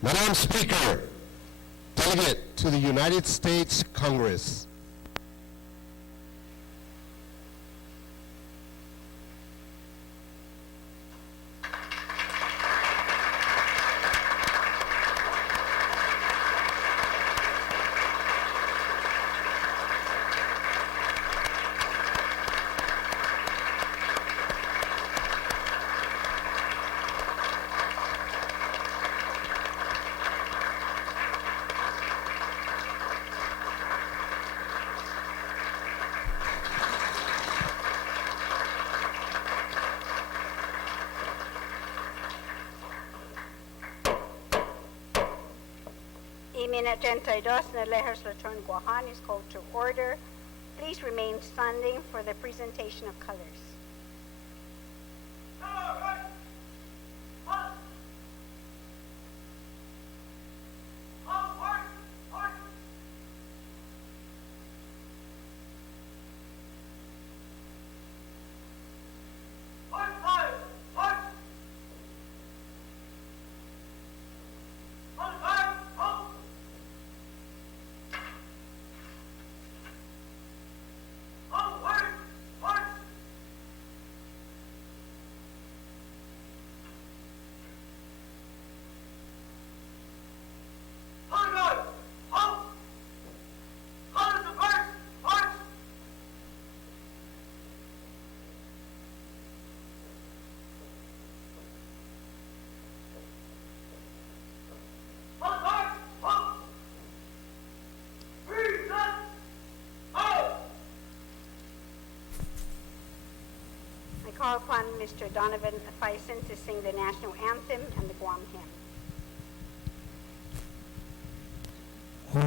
Madam Speaker, Delegate to the United States Congress. Minute 32 na legislature Guahan is called to order. Please remain standing for the presentation of colors. Call upon Mr. Donovan Fison to sing the national anthem and the Guam hymn.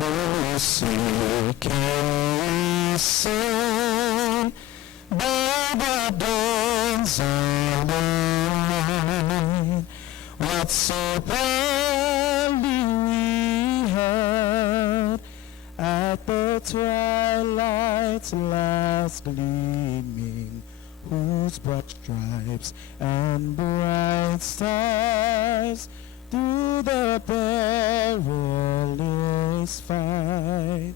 Oh, say can we sing by the dawn's light, what so proudly we heard at the twilight's last gleaming, whose broad stripes and bright stars through the perilous fight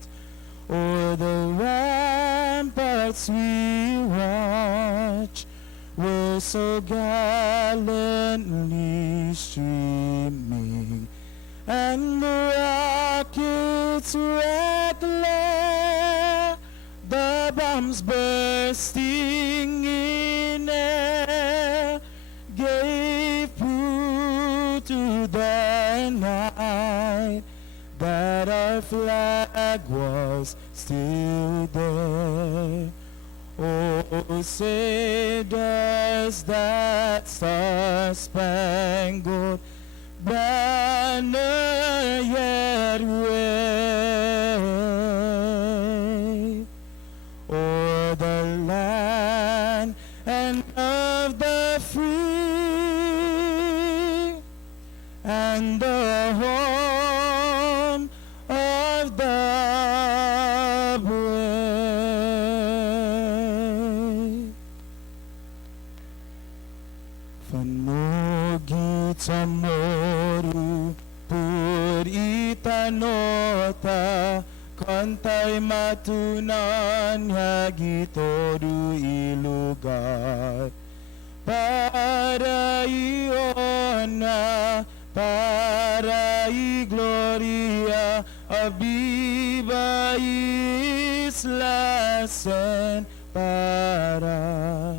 o'er the ramparts we watch were so gallantly streaming, and the rockets red glare, the bombs bursting in air, gave proof to the night that our flag was still there. Oh, say does that star-spangled banner yet wave o'er the land and of the free, and the home of the brave. Fanogita moru purita nota, kontay matunan hagitoru ilugar, para iona, para igloria, aviva islas en para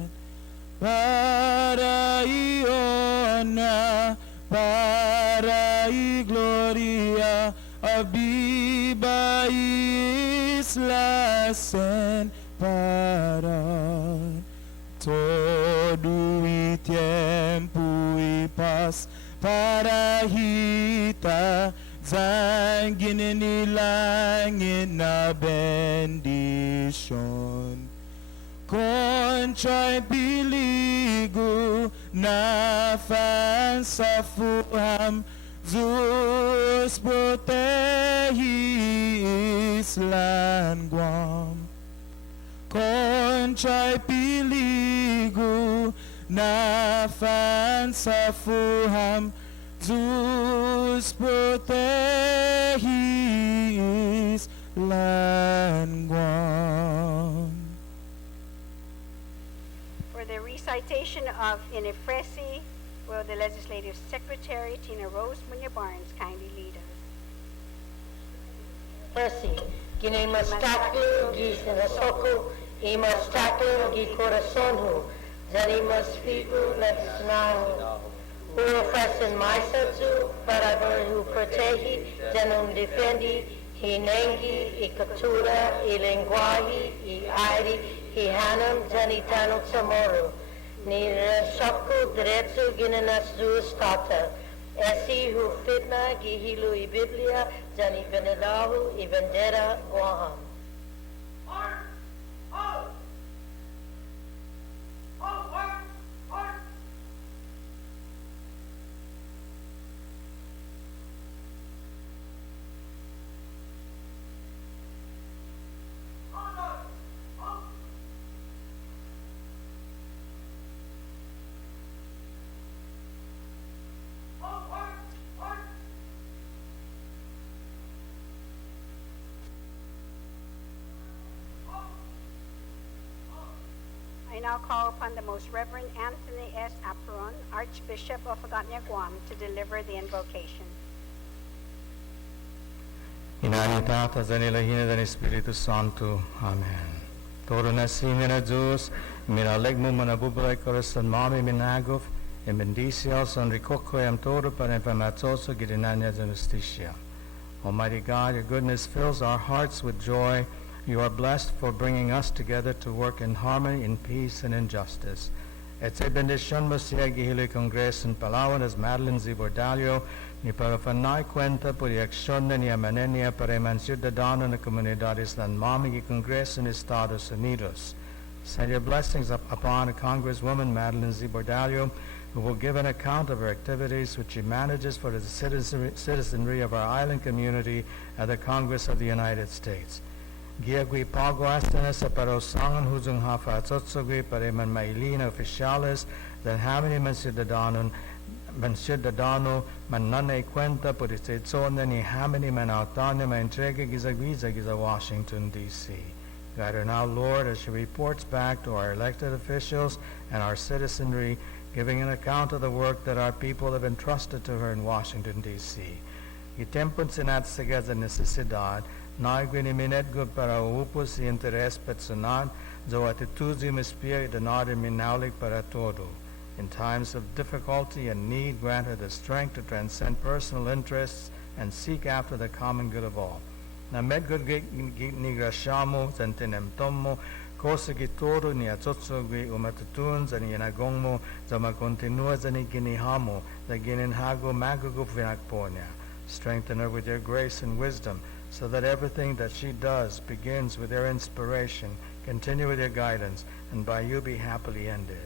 iona, para igloria, aviva islas en todo y tiempo y paz para hita, zangin nilangin na bendición. Concho'y piligo na fansafuham, Zeus protehi Island Guam. Concho'y piligo na fansafuham, Zeus protege Island Guam. For the recitation of Inifresi, will the Legislative Secretary, Tina Rose Munya Barnes, kindly lead us? Presi, gine mastaklu gi sinasoku, I mastaklu gi corazonhu, zani masfigu leksnahu. Uro fasen maisatsu, para hu protegi, zanum defendi, hi nengi, I captura, I lenguahi, I airi, hi hanam, zani tanu samoru. Ni resokku diretsu ginanasu stata. Esi hu fitna gihilu I Biblia, zani venedahu I vendera Guam. I now call upon the Most Reverend Anthony S. Aperon, Archbishop of Agatna, Guam, to deliver the invocation. Inanitatas en Elohim del Espíritu Santo. Amén. Todo nacimiento de Dios, mira legmo manabubra corazón mami minagov, en bendicios en ricoco em todo para empamatoso girinanya de justicia. Almighty God, your goodness fills our hearts with joy. You are blessed for bringing us together to work in harmony, in peace, and in justice. Etse bendición Messiah gihili Congreso en Palawan as Madeline Z. Bordallo, ni para fanay cuenta por y acción ni amanenia para eman ciudadano na comunidades ng mami y Congreso en Estados Unidos. Send your blessings upon Congresswoman Madeline Z. Bordallo, who will give an account of her activities which she manages for the citizenry of our island community at the Congress of the United States. Giagui pagwastana sa parosangan huzung hafa tsotsogui para man mailina oficiales dan hamini man ciudadano man nanay kwenta por istetsona ni hamini man autanya man entrega giza Washington, D.C. Guide her now, Lord, as she reports back to our elected officials and our citizenry, giving an account of the work that our people have entrusted to her in Washington, D.C. Itempon sinat saga sa necesidad, naigwini minedgo para upos y interes personal, zo atitude mi spirit another minaulik para todo. In times of difficulty and need, grant her the strength to transcend personal interests and seek after the common good of all. Na medgod nigrashamo, zantinemtomo, cosa gitoro ni atsotsogi umatutun zani yanagongmo, za makontinua zani ginihamo, za gininhago magugo vinakponya. Strengthen her with your grace and wisdom, so that everything that she does begins with your inspiration, continue with your guidance, and by you be happily ended.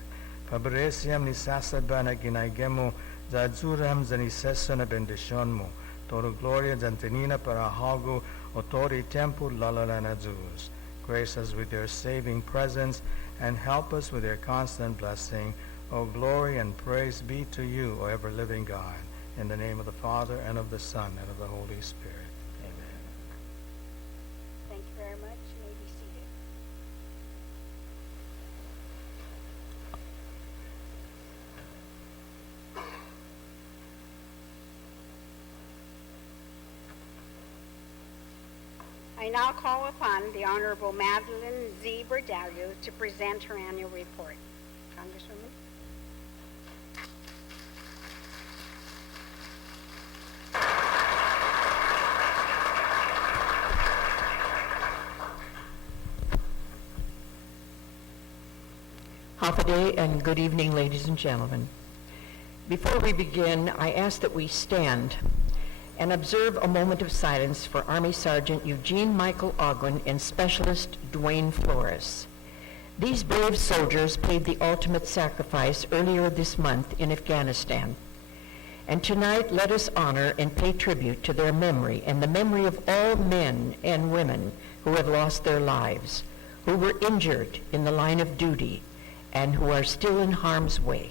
Favoreciam ni sasadba na ginaigemo, za adzuram za ni seso na bendisyon mo, todo gloria zantinina para hago, otori tempo lalala na Zeus. Grace us with your saving presence, and help us with your constant blessing. O glory and praise be to you, O ever-living God. In the name of the Father, and of the Son, and of the Holy Spirit. Amen. Thank you very much. You may be seated. I now call upon the Honorable Madeline Z. Bordallo to present her annual report. Congresswoman. Hafaday and good evening, ladies and gentlemen. Before we begin, I ask that we stand and observe a moment of silence for Army Sergeant Eugene Michael Augwin and Specialist Dwayne Flores. These brave soldiers paid the ultimate sacrifice earlier this month in Afghanistan. And tonight, let us honor and pay tribute to their memory and the memory of all men and women who have lost their lives, who were injured in the line of duty, and who are still in harm's way.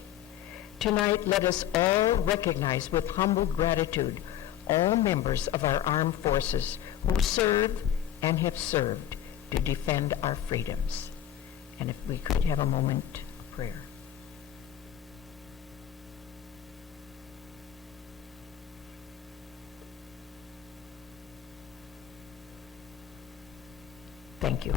Tonight, let us all recognize with humble gratitude all members of our armed forces who serve and have served to defend our freedoms. And if we could have a moment of prayer. Thank you.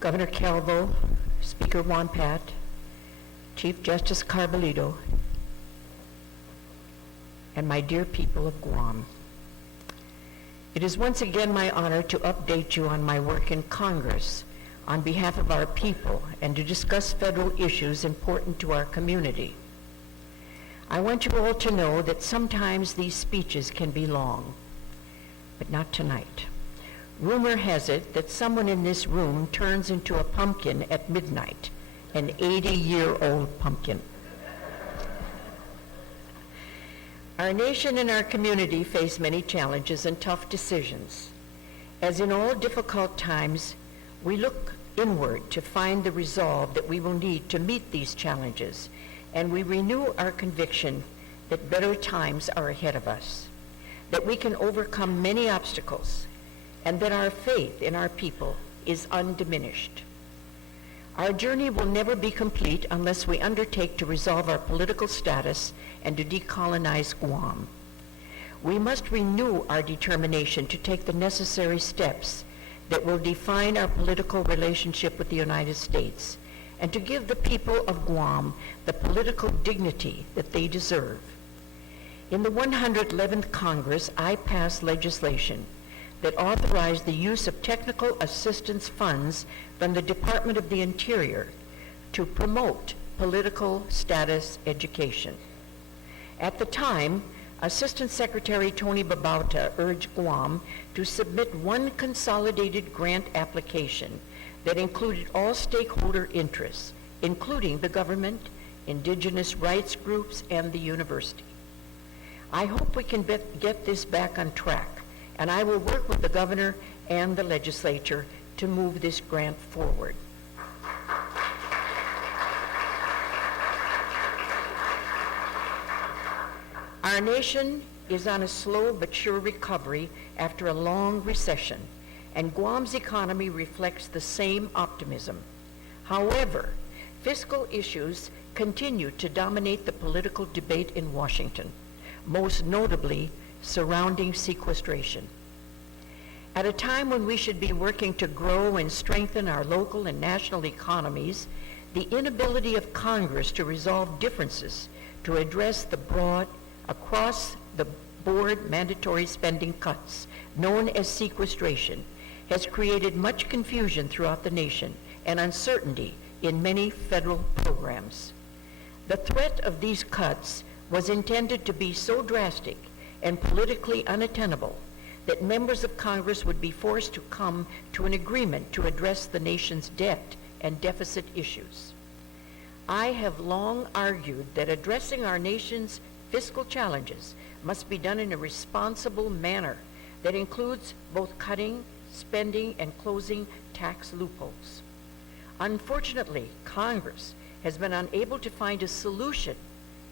Governor Calvo, Speaker Wampat, Chief Justice Carbolito, and my dear people of Guam. It is once again my honor to update you on my work in Congress on behalf of our people and to discuss federal issues important to our community. I want you all to know that sometimes these speeches can be long, but not tonight. Rumor has it that someone in this room turns into a pumpkin at midnight, an 80-year-old pumpkin. Our nation and our community face many challenges and tough decisions. As in all difficult times, we look inward to find the resolve that we will need to meet these challenges, and we renew our conviction that better times are ahead of us, that we can overcome many obstacles, and that our faith in our people is undiminished. Our journey will never be complete unless we undertake to resolve our political status and to decolonize Guam. We must renew our determination to take the necessary steps that will define our political relationship with the United States and to give the people of Guam the political dignity that they deserve. In the 111th Congress, I passed legislation that authorized the use of technical assistance funds from the Department of the Interior to promote political status education. At the time, Assistant Secretary Tony Babauta urged Guam to submit one consolidated grant application that included all stakeholder interests, including the government, indigenous rights groups, and the university. I hope we can get this back on track, and I will work with the governor and the legislature to move this grant forward. Our nation is on a slow but sure recovery after a long recession, and Guam's economy reflects the same optimism. However, fiscal issues continue to dominate the political debate in Washington, most notably surrounding sequestration. At a time when we should be working to grow and strengthen our local and national economies, the inability of Congress to resolve differences to address the broad, across-the-board mandatory spending cuts, known as sequestration, has created much confusion throughout the nation and uncertainty in many federal programs. The threat of these cuts was intended to be so drastic and politically unattainable that members of Congress would be forced to come to an agreement to address the nation's debt and deficit issues. I have long argued that addressing our nation's fiscal challenges must be done in a responsible manner that includes both cutting, spending, and closing tax loopholes. Unfortunately, Congress has been unable to find a solution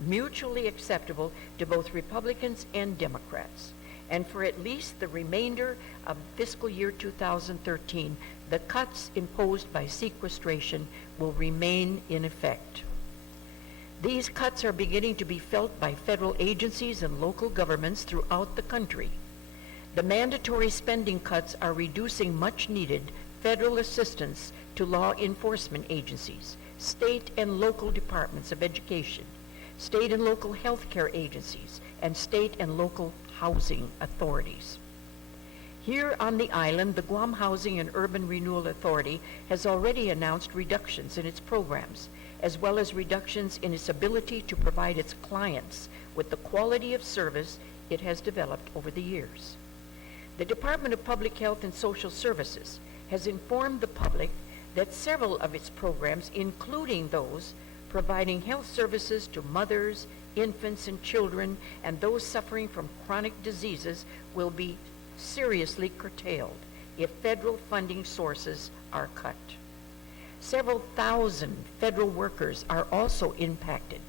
mutually acceptable to both Republicans and Democrats. And for at least the remainder of fiscal year 2013, the cuts imposed by sequestration will remain in effect. These cuts are beginning to be felt by federal agencies and local governments throughout the country. The mandatory spending cuts are reducing much needed federal assistance to law enforcement agencies, state and local departments of education, state and local health care agencies, and state and local housing authorities. Here on the island, the Guam Housing and Urban Renewal Authority has already announced reductions in its programs, as well as reductions in its ability to provide its clients with the quality of service it has developed over the years. The Department of Public Health and Social Services has informed the public that several of its programs, including those providing health services to mothers, infants, and children, and those suffering from chronic diseases, will be seriously curtailed, if federal funding sources are cut. Several thousand federal workers are also impacted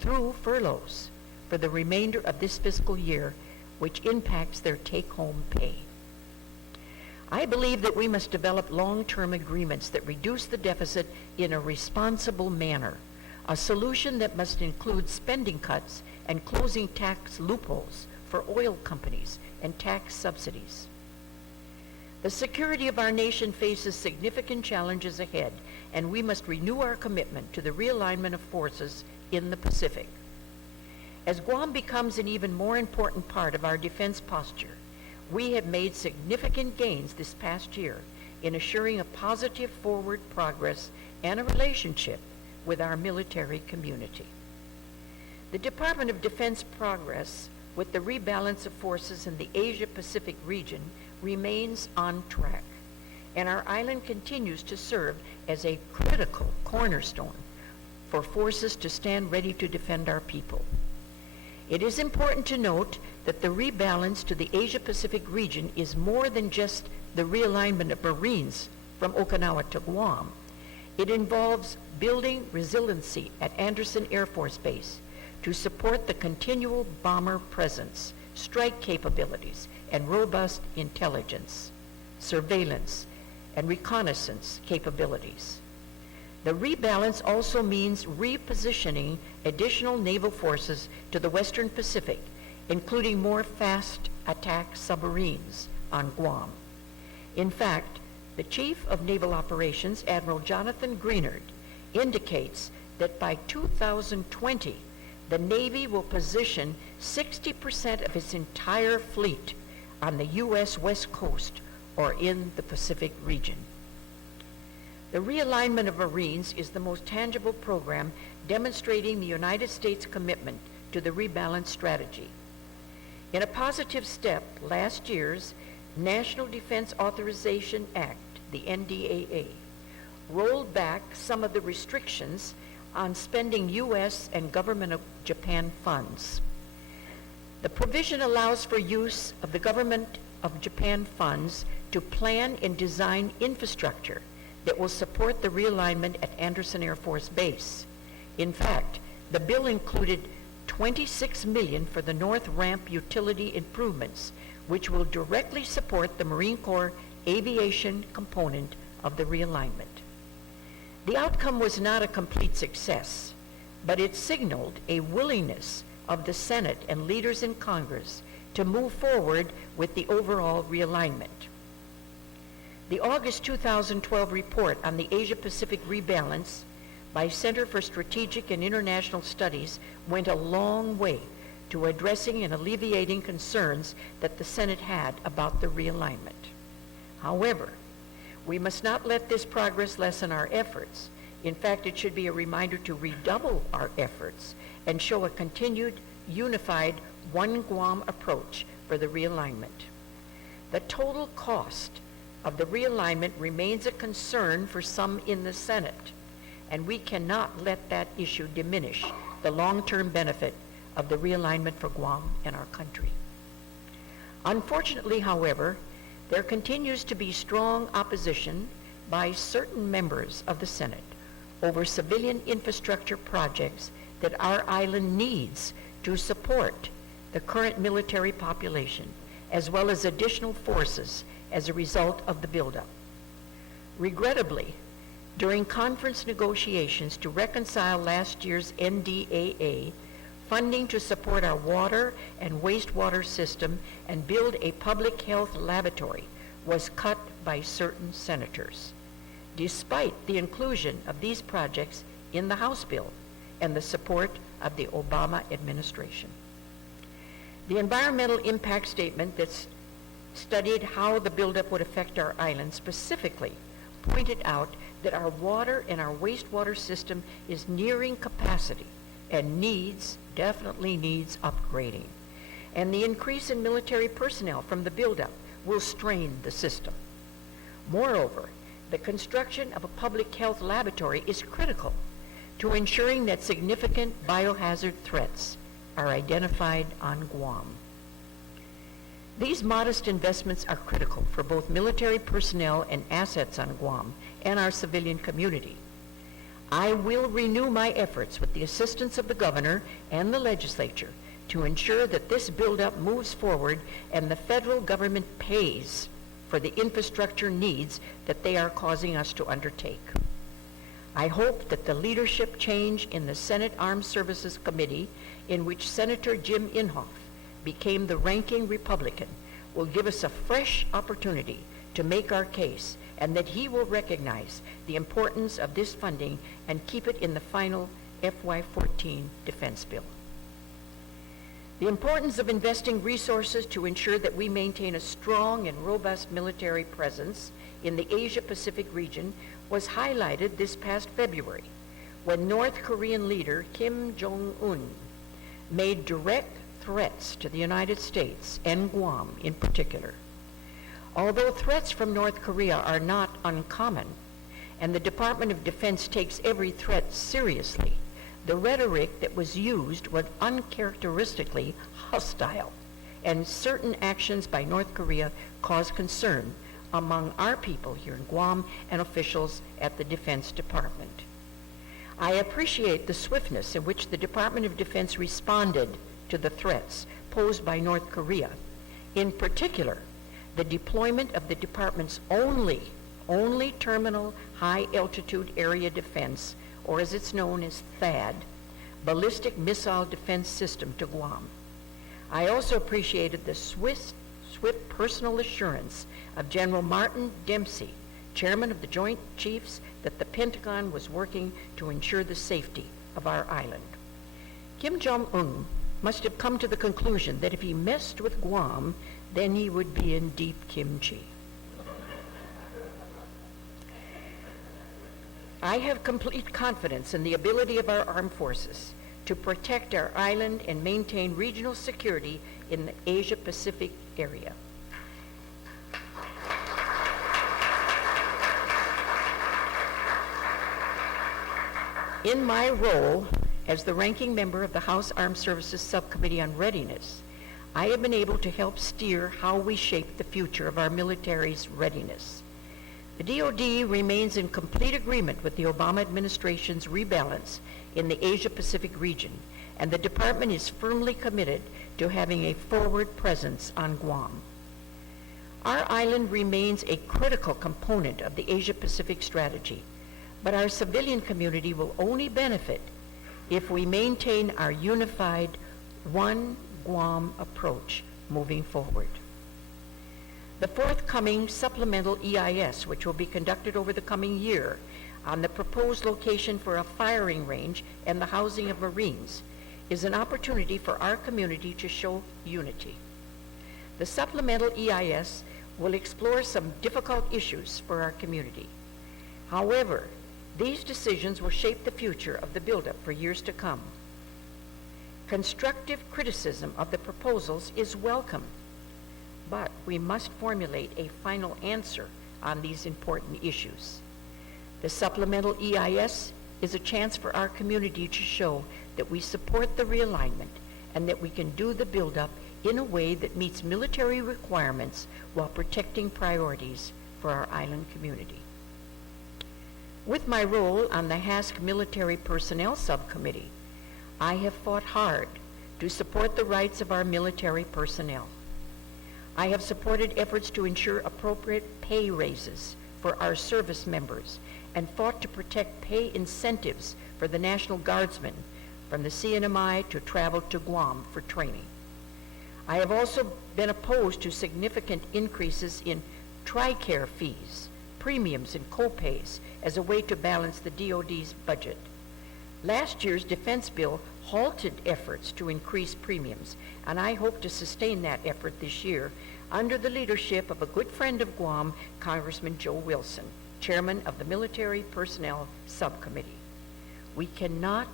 through furloughs for the remainder of this fiscal year, which impacts their take-home pay. I believe that we must develop long-term agreements that reduce the deficit in a responsible manner, a solution that must include spending cuts and closing tax loopholes for oil companies and tax subsidies. The security of our nation faces significant challenges ahead, and we must renew our commitment to the realignment of forces in the Pacific. As Guam becomes an even more important part of our defense posture, we have made significant gains this past year in assuring a positive forward progress and a relationship with our military community. The Department of Defense progress with the rebalance of forces in the Asia-Pacific region remains on track, and our island continues to serve as a critical cornerstone for forces to stand ready to defend our people. It is important to note that the rebalance to the Asia-Pacific region is more than just the realignment of Marines from Okinawa to Guam. It involves building resiliency at Andersen Air Force Base to support the continual bomber presence, strike capabilities, and robust intelligence, surveillance, and reconnaissance capabilities. The rebalance also means repositioning additional naval forces to the Western Pacific, including more fast attack submarines on Guam. In fact, the Chief of Naval Operations, Admiral Jonathan Greenard, indicates that by 2020, the Navy will position 60% of its entire fleet on the U.S. West Coast or in the Pacific region. The realignment of Marines is the most tangible program demonstrating the United States' commitment to the rebalance strategy. In a positive step, last year's National Defense Authorization Act, the NDAA, rolled back some of the restrictions on spending U.S. and Government of Japan funds. The provision allows for use of the Government of Japan funds to plan and design infrastructure that will support the realignment at Andersen Air Force Base. In fact, the bill included $26 million for the North Ramp utility improvements, which will directly support the Marine Corps aviation component of the realignment. The outcome was not a complete success, but it signaled a willingness of the Senate and leaders in Congress to move forward with the overall realignment. The August 2012 report on the Asia-Pacific rebalance by Center for Strategic and International Studies went a long way to addressing and alleviating concerns that the Senate had about the realignment. However, we must not let this progress lessen our efforts. In fact, it should be a reminder to redouble our efforts and show a continued, unified, one Guam approach for the realignment. The total cost of the realignment remains a concern for some in the Senate, and we cannot let that issue diminish the long-term benefit of the realignment for Guam and our country. Unfortunately, however, there continues to be strong opposition by certain members of the Senate over civilian infrastructure projects that our island needs to support the current military population, as well as additional forces as a result of the buildup. Regrettably, during conference negotiations to reconcile last year's NDAA, funding to support our water and wastewater system and build a public health laboratory was cut by certain senators, despite the inclusion of these projects in the House bill and the support of the Obama administration. The environmental impact statement that's studied how the buildup would affect our island specifically pointed out that our water and our wastewater system is nearing capacity and definitely needs upgrading. And the increase in military personnel from the buildup will strain the system. Moreover, the construction of a public health laboratory is critical to ensuring that significant biohazard threats are identified on Guam. These modest investments are critical for both military personnel and assets on Guam and our civilian community. I will renew my efforts with the assistance of the governor and the legislature to ensure that this buildup moves forward and the federal government pays for the infrastructure needs that they are causing us to undertake. I hope that the leadership change in the Senate Armed Services Committee, in which Senator Jim Inhofe became the ranking Republican, will give us a fresh opportunity to make our case, and that he will recognize the importance of this funding and keep it in the final FY14 defense bill. The importance of investing resources to ensure that we maintain a strong and robust military presence in the Asia-Pacific region was highlighted this past February when North Korean leader Kim Jong-un made direct threats to the United States and Guam in particular. Although threats from North Korea are not uncommon, and the Department of Defense takes every threat seriously, the rhetoric that was used was uncharacteristically hostile, and certain actions by North Korea caused concern among our people here in Guam and officials at the Defense Department. I appreciate the swiftness in which the Department of Defense responded to the threats posed by North Korea. In particular, the deployment of the department's only terminal high altitude area defense, or as it's known as THAAD, ballistic missile defense system to Guam. I also appreciated the swift personal assurance of General Martin Dempsey, chairman of the Joint Chiefs, that the Pentagon was working to ensure the safety of our island. Kim Jong-un must have come to the conclusion that if he messed with Guam, then he would be in deep kimchi. I have complete confidence in the ability of our armed forces to protect our island and maintain regional security in the Asia-Pacific area. In my role as the ranking member of the House Armed Services Subcommittee on Readiness, I have been able to help steer how we shape the future of our military's readiness. The DoD remains in complete agreement with the Obama administration's rebalance in the Asia-Pacific region, and the department is firmly committed to having a forward presence on Guam. Our island remains a critical component of the Asia-Pacific strategy, but our civilian community will only benefit if we maintain our unified one Guam approach moving forward. The forthcoming supplemental EIS, which will be conducted over the coming year on the proposed location for a firing range and the housing of Marines, is an opportunity for our community to show unity. The supplemental EIS will explore some difficult issues for our community. However, these decisions will shape the future of the buildup for years to come. Constructive criticism of the proposals is welcome, but we must formulate a final answer on these important issues. The supplemental EIS is a chance for our community to show that we support the realignment and that we can do the buildup in a way that meets military requirements while protecting priorities for our island community. With my role on the HASC Military Personnel Subcommittee, I have fought hard to support the rights of our military personnel. I have supported efforts to ensure appropriate pay raises for our service members and fought to protect pay incentives for the National Guardsmen from the CNMI to travel to Guam for training. I have also been opposed to significant increases in TRICARE fees, premiums, and co-pays as a way to balance the DoD's budget. Last year's defense bill halted efforts to increase premiums, and I hope to sustain that effort this year under the leadership of a good friend of Guam, Congressman Joe Wilson, chairman of the Military Personnel Subcommittee. We cannot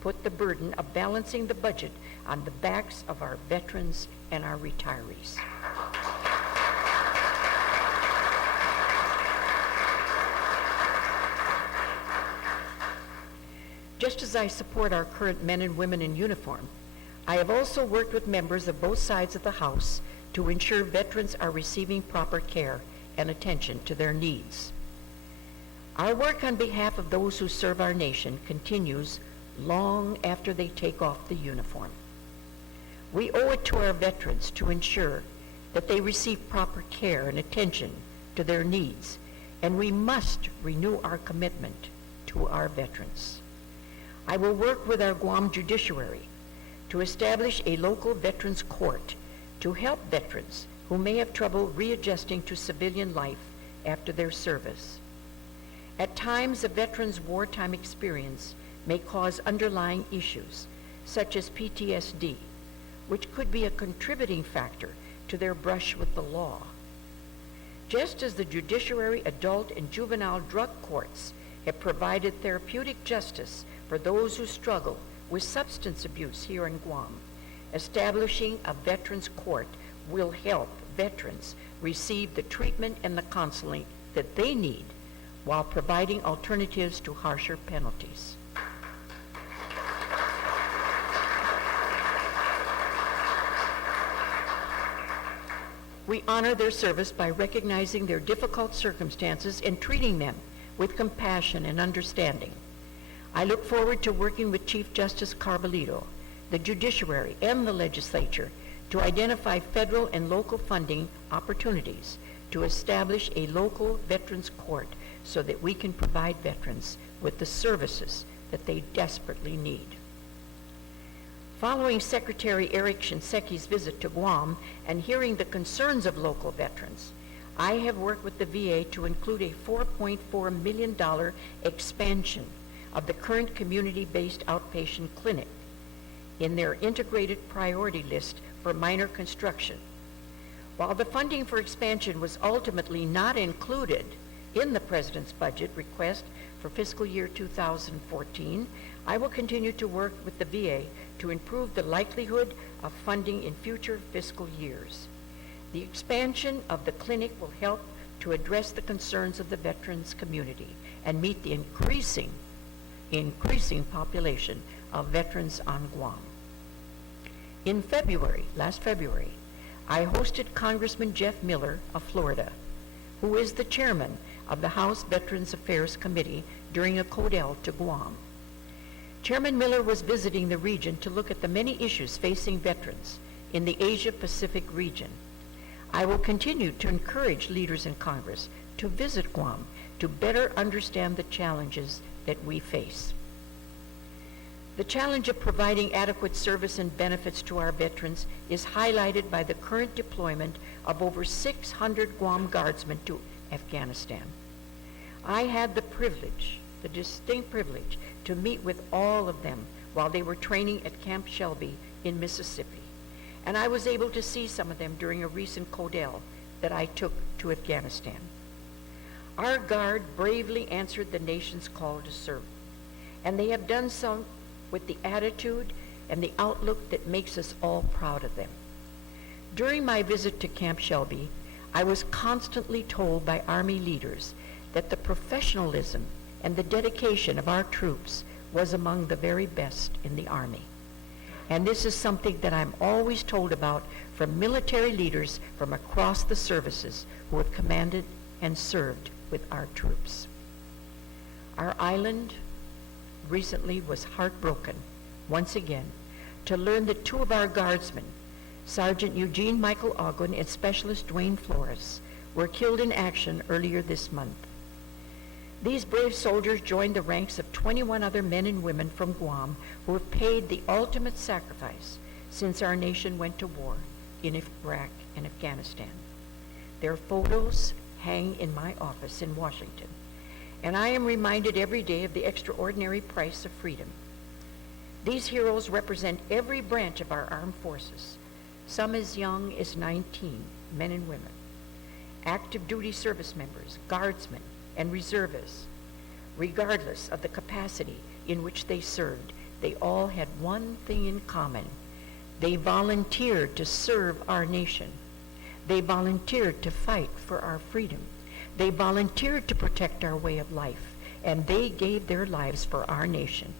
put the burden of balancing the budget on the backs of our veterans and our retirees. Just as I support our current men and women in uniform, I have also worked with members of both sides of the House to ensure veterans are receiving proper care and attention to their needs. Our work on behalf of those who serve our nation continues long after they take off the uniform. We owe it to our veterans to ensure that they receive proper care and attention to their needs, and we must renew our commitment to our veterans. I will work with our Guam judiciary to establish a local veterans court to help veterans who may have trouble readjusting to civilian life after their service. At times, a veteran's wartime experience may cause underlying issues, such as PTSD, which could be a contributing factor to their brush with the law. Just as the judiciary, adult, and juvenile drug courts have provided therapeutic justice for those who struggle with substance abuse here in Guam, establishing a veterans court will help veterans receive the treatment and the counseling that they need while providing alternatives to harsher penalties. We honor their service by recognizing their difficult circumstances and treating them with compassion and understanding. I look forward to working with Chief Justice Carbolito, the judiciary, and the legislature to identify federal and local funding opportunities to establish a local veterans court so that we can provide veterans with the services that they desperately need. Following Secretary Eric Shinseki's visit to Guam and hearing the concerns of local veterans, I have worked with the VA to include a $4.4 million expansion of the current community-based outpatient clinic in their integrated priority list for minor construction. While the funding for expansion was ultimately not included in the President's budget request for fiscal year 2014, I will continue to work with the VA to improve the likelihood of funding in future fiscal years. The expansion of the clinic will help to address the concerns of the veterans community and meet the increasing population of veterans on Guam. In last February, I hosted Congressman Jeff Miller of Florida, who is the chairman of the House Veterans Affairs Committee, during a CODEL to Guam. Chairman Miller was visiting the region to look at the many issues facing veterans in the Asia-Pacific region. I will continue to encourage leaders in Congress to visit Guam to better understand the challenges that we face. The challenge of providing adequate service and benefits to our veterans is highlighted by the current deployment of over 600 Guam Guardsmen to Afghanistan. I had the distinct privilege, to meet with all of them while they were training at Camp Shelby in Mississippi, and I was able to see some of them during a recent CODEL that I took to Afghanistan. Our Guard bravely answered the nation's call to serve, and they have done so with the attitude and the outlook that makes us all proud of them. During my visit to Camp Shelby, I was constantly told by Army leaders that the professionalism and the dedication of our troops was among the very best in the Army. And this is something that I'm always told about from military leaders from across the services who have commanded and served with our troops. Our island recently was heartbroken, once again, to learn that two of our guardsmen, Sergeant Eugene Michael Augwin and Specialist Dwayne Flores, were killed in action earlier this month. These brave soldiers joined the ranks of 21 other men and women from Guam who have paid the ultimate sacrifice since our nation went to war in Iraq and Afghanistan. Their photos hang in my office in Washington, and I am reminded every day of the extraordinary price of freedom. These heroes represent every branch of our armed forces, some as young as 19, men and women, active duty service members, guardsmen, and reservists. Regardless of the capacity in which they served, they all had one thing in common. They volunteered to serve our nation. They volunteered to fight for our freedom. They volunteered to protect our way of life, and they gave their lives for our nation.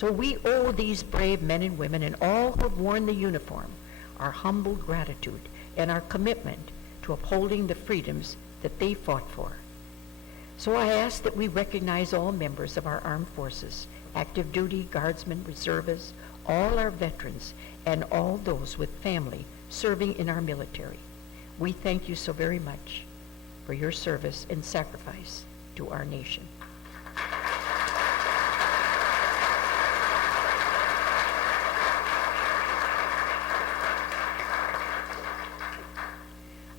So we owe these brave men and women and all who have worn the uniform our humble gratitude and our commitment to upholding the freedoms that they fought for. So I ask that we recognize all members of our armed forces, active duty, guardsmen, reservists, all our veterans, and all those with family serving in our military. We thank you so very much for your service and sacrifice to our nation.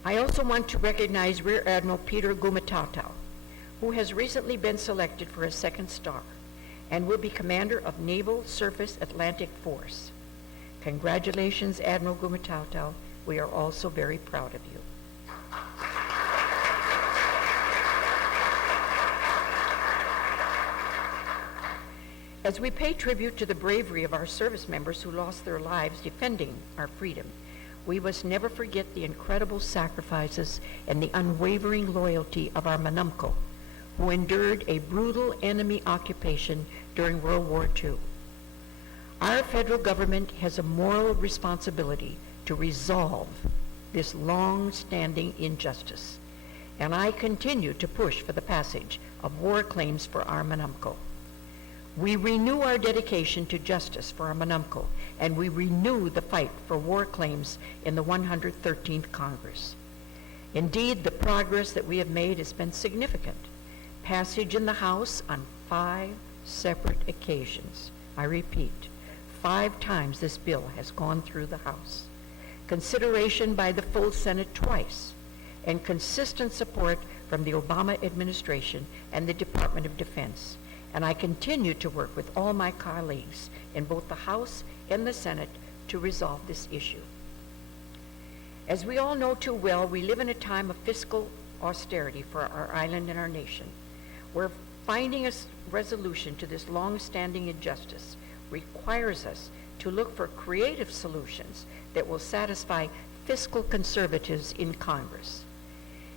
I also want to recognize Rear Admiral Peter Gumatautau, who has recently been selected for a second star and will be commander of Naval Surface Atlantic Force. Congratulations, Admiral Gumatautau. We are also very proud of you. As we pay tribute to the bravery of our service members who lost their lives defending our freedom, we must never forget the incredible sacrifices and the unwavering loyalty of our Manumco, who endured a brutal enemy occupation during World War II. Our federal government has a moral responsibility to resolve this long-standing injustice, and I continue to push for the passage of war claims for our Manumco. We renew our dedication to justice for our Manumco, and we renew the fight for war claims in the 113th Congress. Indeed, the progress that we have made has been significant. Passage in the House on 5 separate occasions. I repeat, 5 times this bill has gone through the House. Consideration by the full Senate twice, and consistent support from the Obama administration and the Department of Defense. And I continue to work with all my colleagues in both the House and the Senate to resolve this issue. As we all know too well, we live in a time of fiscal austerity for our island and our nation. Where finding a resolution to this long-standing injustice requires us to look for creative solutions that will satisfy fiscal conservatives in Congress.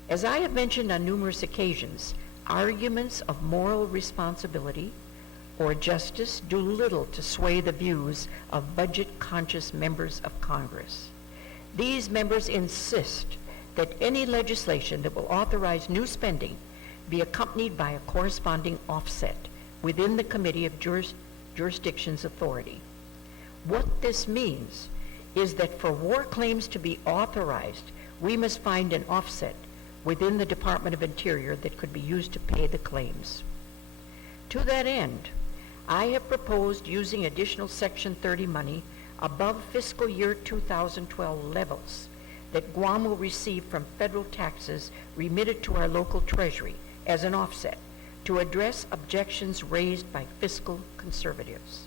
As I have mentioned on numerous occasions, arguments of moral responsibility or justice do little to sway the views of budget-conscious members of Congress. These members insist that any legislation that will authorize new spending be accompanied by a corresponding offset within the Committee of Jurisdiction's authority. What this means is that for war claims to be authorized, we must find an offset within the Department of Interior that could be used to pay the claims. To that end, I have proposed using additional Section 30 money above fiscal year 2012 levels that Guam will receive from federal taxes remitted to our local treasury as an offset to address objections raised by fiscal conservatives.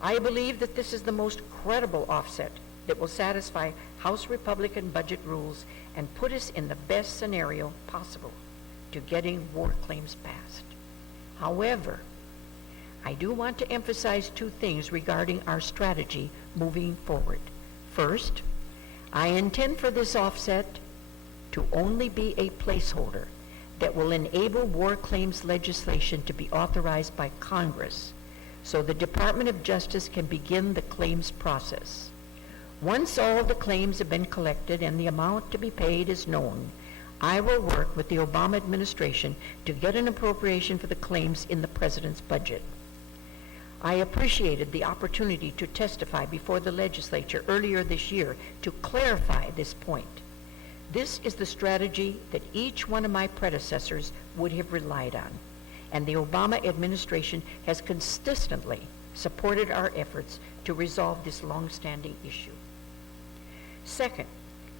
I believe that this is the most credible offset that will satisfy House Republican budget rules and put us in the best scenario possible to getting war claims passed. However, I do want to emphasize 2 things regarding our strategy moving forward. First, I intend for this offset to only be a placeholder that will enable war claims legislation to be authorized by Congress so the Department of Justice can begin the claims process. Once all the claims have been collected and the amount to be paid is known, I will work with the Obama administration to get an appropriation for the claims in the President's budget. I appreciated the opportunity to testify before the legislature earlier this year to clarify this point. This is the strategy that each one of my predecessors would have relied on, and the Obama administration has consistently supported our efforts to resolve this long-standing issue. Second,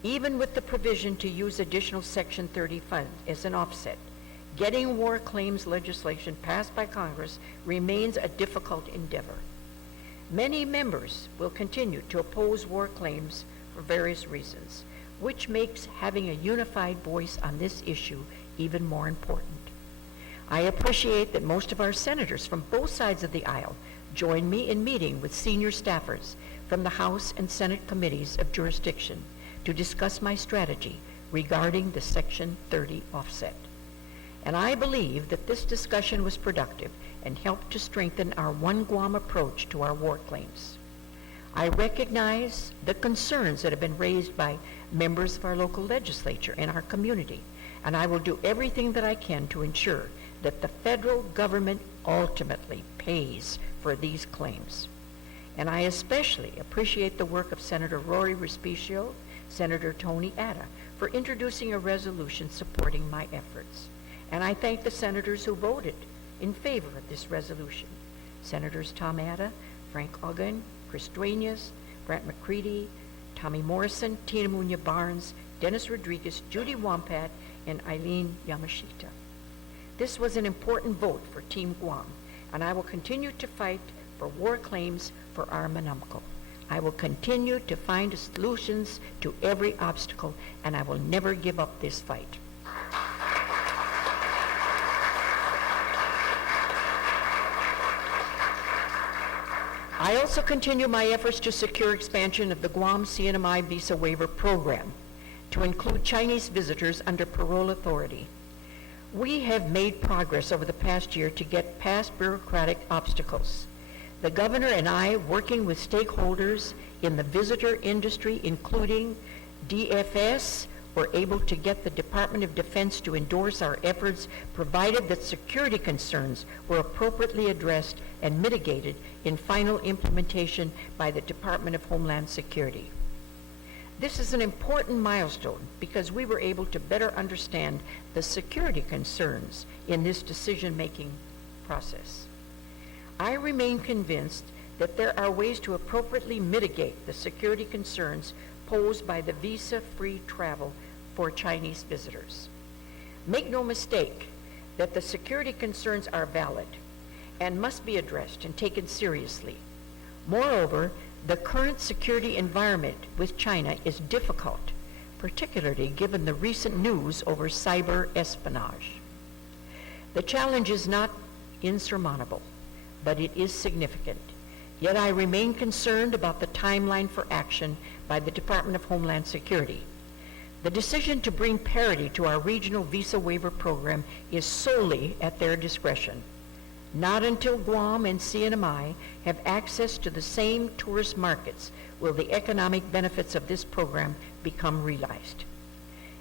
even with the provision to use additional Section 30 funds as an offset, getting war claims legislation passed by Congress remains a difficult endeavor. Many members will continue to oppose war claims for various reasons, which makes having a unified voice on this issue even more important. I appreciate that most of our senators from both sides of the aisle join me in meeting with senior staffers from the House and Senate committees of jurisdiction to discuss my strategy regarding the Section 30 offset. And I believe that this discussion was productive and help to strengthen our One Guam approach to our war claims. I recognize the concerns that have been raised by members of our local legislature and our community, and I will do everything that I can to ensure that the federal government ultimately pays for these claims. And I especially appreciate the work of Senator Rory Respicio, Senator Tony Atta, for introducing a resolution supporting my efforts. And I thank the senators who voted in favor of this resolution. Senators Tom Atta, Frank Augwin, Chris Dwayne, Brent McCready, Tommy Morrison, Tina Munya Barnes, Dennis Rodriguez, Judy Wampat, and Eileen Yamashita. This was an important vote for Team Guam, and I will continue to fight for war claims for our Manamco. I will continue to find solutions to every obstacle, and I will never give up this fight. I also continue my efforts to secure expansion of the Guam CNMI visa waiver program to include Chinese visitors under parole authority. We have made progress over the past year to get past bureaucratic obstacles. The governor and I, working with stakeholders in the visitor industry, including DFS, were able to get the Department of Defense to endorse our efforts, provided that security concerns were appropriately addressed and mitigated in final implementation by the Department of Homeland Security. This is an important milestone because we were able to better understand the security concerns in this decision-making process. I remain convinced that there are ways to appropriately mitigate the security concerns posed by the visa-free travel for Chinese visitors. Make no mistake that the security concerns are valid and must be addressed and taken seriously. Moreover, the current security environment with China is difficult, particularly given the recent news over cyber espionage. The challenge is not insurmountable, but it is significant. Yet I remain concerned about the timeline for action by the Department of Homeland Security. The decision to bring parity to our regional visa waiver program is solely at their discretion. Not until Guam and CNMI have access to the same tourist markets will the economic benefits of this program become realized.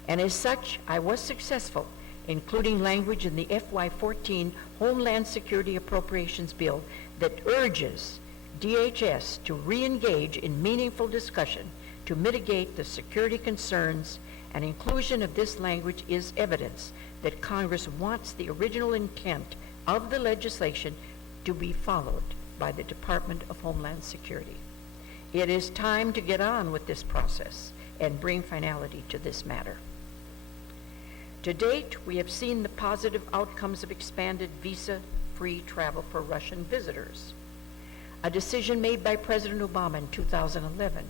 And as such, I was successful, including language in the FY14 Homeland Security Appropriations Bill that urges DHS to re-engage in meaningful discussion to mitigate the security concerns, and inclusion of this language is evidence that Congress wants the original intent of the legislation to be followed by the Department of Homeland Security. It is time to get on with this process and bring finality to this matter. To date, we have seen the positive outcomes of expanded visa-free travel for Russian visitors, a decision made by President Obama in 2011.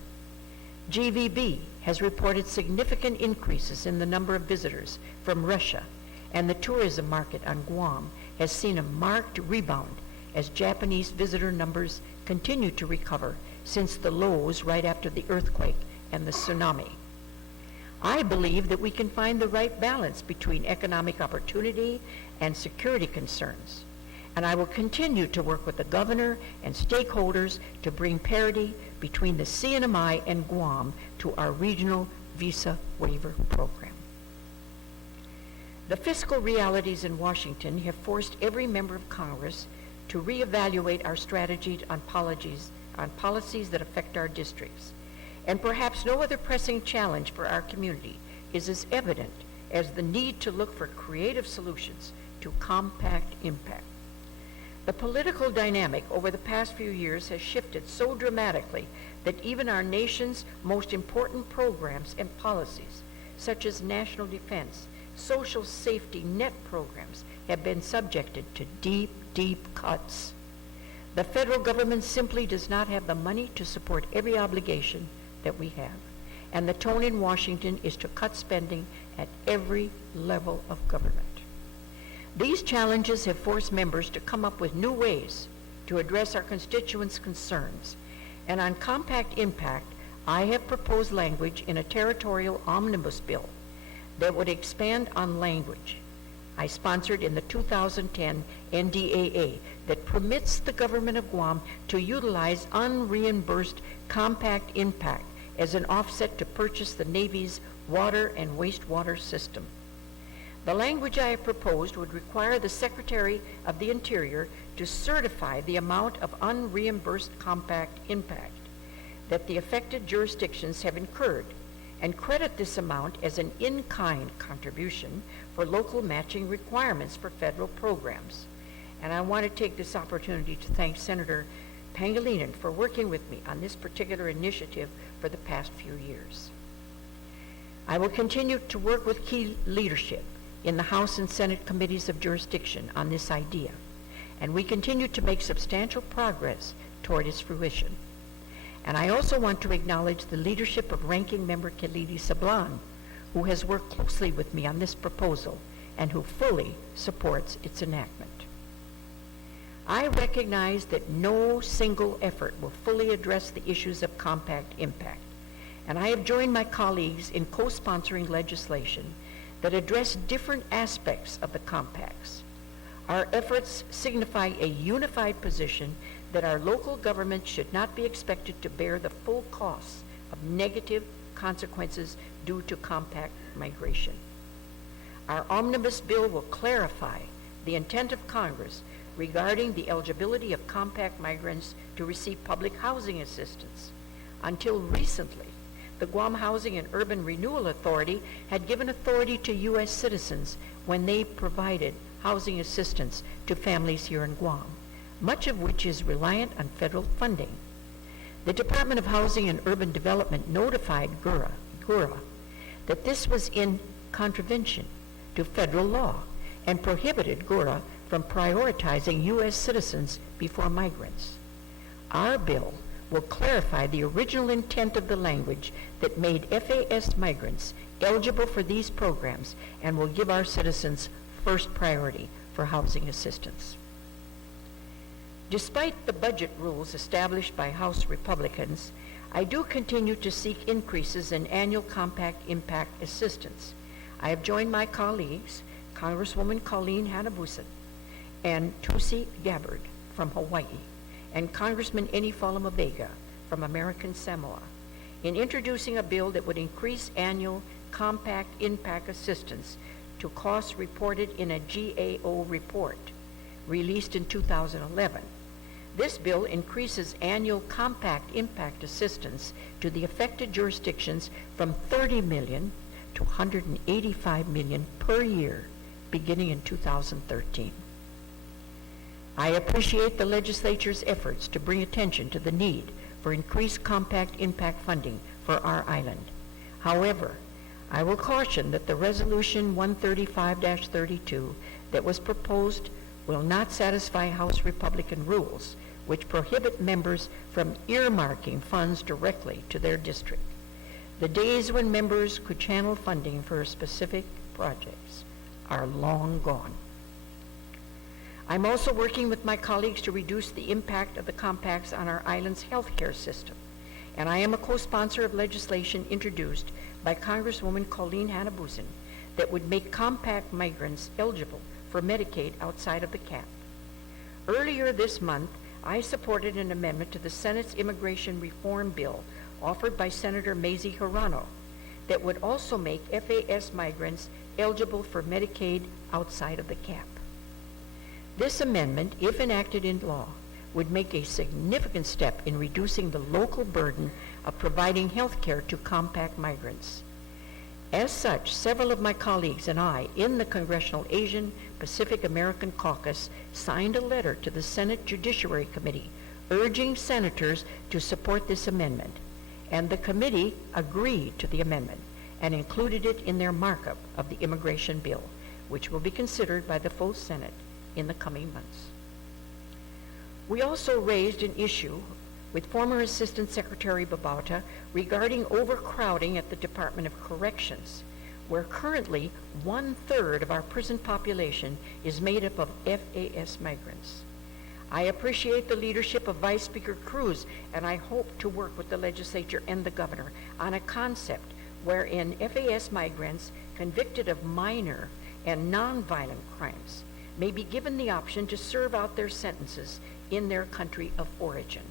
GVB has reported significant increases in the number of visitors from Russia, and the tourism market on Guam has seen a marked rebound as Japanese visitor numbers continue to recover since the lows right after the earthquake and the tsunami. I believe that we can find the right balance between economic opportunity and security concerns, and I will continue to work with the governor and stakeholders to bring parity between the CNMI and Guam to our regional visa waiver program. The fiscal realities in Washington have forced every member of Congress to reevaluate our strategy on policies that affect our districts. And perhaps no other pressing challenge for our community is as evident as the need to look for creative solutions to compact impact. The political dynamic over the past few years has shifted so dramatically that even our nation's most important programs and policies, such as national defense, social safety net programs, have been subjected to deep, deep cuts. The federal government simply does not have the money to support every obligation that we have, and the tone in Washington is to cut spending at every level of government. These challenges have forced members to come up with new ways to address our constituents' concerns, and on compact impact, I have proposed language in a territorial omnibus bill that would expand on language I sponsored in the 2010 NDAA that permits the government of Guam to utilize unreimbursed compact impact as an offset to purchase the Navy's water and wastewater system. The language I have proposed would require the Secretary of the Interior to certify the amount of unreimbursed compact impact that the affected jurisdictions have incurred and credit this amount as an in-kind contribution for local matching requirements for federal programs. And I want to take this opportunity to thank Senator Pangilinan for working with me on this particular initiative for the past few years. I will continue to work with key leadership in the House and Senate committees of jurisdiction on this idea, and we continue to make substantial progress toward its fruition. And I also want to acknowledge the leadership of Ranking Member Kelly Sablan, who has worked closely with me on this proposal and who fully supports its enactment. I recognize that no single effort will fully address the issues of compact impact, and I have joined my colleagues in co-sponsoring legislation that address different aspects of the compacts. Our efforts signify a unified position that our local government should not be expected to bear the full costs of negative consequences due to compact migration. Our omnibus bill will clarify the intent of Congress regarding the eligibility of compact migrants to receive public housing assistance. Until recently, the Guam Housing and Urban Renewal Authority had given authority to U.S. citizens when they provided housing assistance to families here in Guam, much of which is reliant on federal funding. The Department of Housing and Urban Development notified GURA that this was in contravention to federal law and prohibited GURA from prioritizing U.S. citizens before migrants. Our bill will clarify the original intent of the language that made FAS migrants eligible for these programs and will give our citizens first priority for housing assistance. Despite the budget rules established by House Republicans, I do continue to seek increases in annual compact impact assistance. I have joined my colleagues, Congresswoman Colleen Hanabusan and Tulsi Gabbard from Hawaii, and Congressman Eni Falamavega from American Samoa, in introducing a bill that would increase annual compact impact assistance to costs reported in a GAO report released in 2011. This bill increases annual compact impact assistance to the affected jurisdictions from $30 million to $185 million per year, beginning in 2013. I appreciate the legislature's efforts to bring attention to the need for increased compact impact funding for our island. However, I will caution that the Resolution 135-32 that was proposed will not satisfy House Republican rules, which prohibit members from earmarking funds directly to their district. The days when members could channel funding for specific projects are long gone. I'm also working with my colleagues to reduce the impact of the compacts on our island's healthcare system, and I am a co-sponsor of legislation introduced by Congresswoman Colleen Hanabusan that would make compact migrants eligible for Medicaid outside of the cap. Earlier this month, I supported an amendment to the Senate's immigration reform bill offered by Senator Mazie Hirano that would also make FAS migrants eligible for Medicaid outside of the cap. This amendment, if enacted in law, would make a significant step in reducing the local burden of providing health care to compact migrants. As such, several of my colleagues and I in the Congressional Asian Pacific American Caucus signed a letter to the Senate Judiciary Committee urging senators to support this amendment, and the committee agreed to the amendment and included it in their markup of the immigration bill, which will be considered by the full Senate in the coming months. We also raised an issue with former Assistant Secretary Babauta regarding overcrowding at the Department of Corrections, where currently 1/3 of our prison population is made up of FAS migrants. I appreciate the leadership of Vice Speaker Cruz, and I hope to work with the legislature and the governor on a concept wherein FAS migrants convicted of minor and nonviolent crimes may be given the option to serve out their sentences in their country of origin.